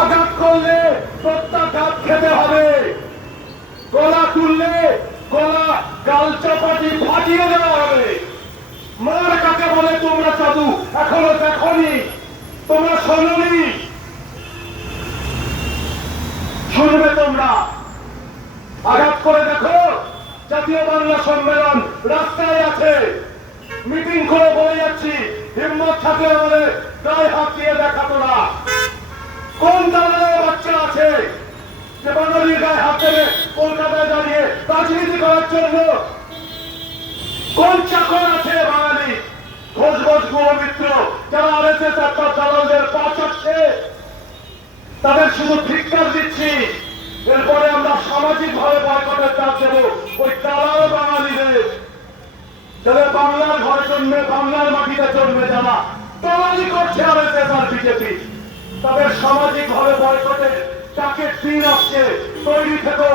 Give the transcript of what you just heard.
আঘাত করলে প্রত্যাঘাত খেতে হবে, গলা তুললে গলা গাল চাপাটি ফাটিয়ে দেওয়া হবে। মার কাকে বলে তোমরা চাদু এখনো দেখনি, তোমরা শোনোনি, শুনবে তোমরা। আঘাত করে দেখো, জাতীয় বাংলা সম্মেলন রাস্তায় আছে, মিটিং করে বলে যাচ্ছি, হিম্মত থাকলে আমাদের গায়ে হাত দিয়ে দেখাতো না। কোন দালালের বাচ্চা আছে যে বাঙালির গায়ে হাত দেবে কলকাতায় দাঁড়িয়ে রাজনীতি করার জন্য? কোন চাকর আছে বাঙালি ঘোষঘোষ গুহমিত্র যারা আরএসএস একটা দালালদের পা চাচ্ছে? তাদের শুধু ধিক্কার দিচ্ছি। এরপরে আমরা সামাজিক ভাবে বয়কটের ডাক দেবো ওই দালাল বাঙালিদের, যাদের বাংলার ঘরে জন্মে বাংলার মাটিতে জন্মে যারা দালালি করছে আরএসএস আর বিজেপি, তাদের সামাজিক ভাবে বয়কটের ডাকের দিন আসছে। তৈরি থেকো,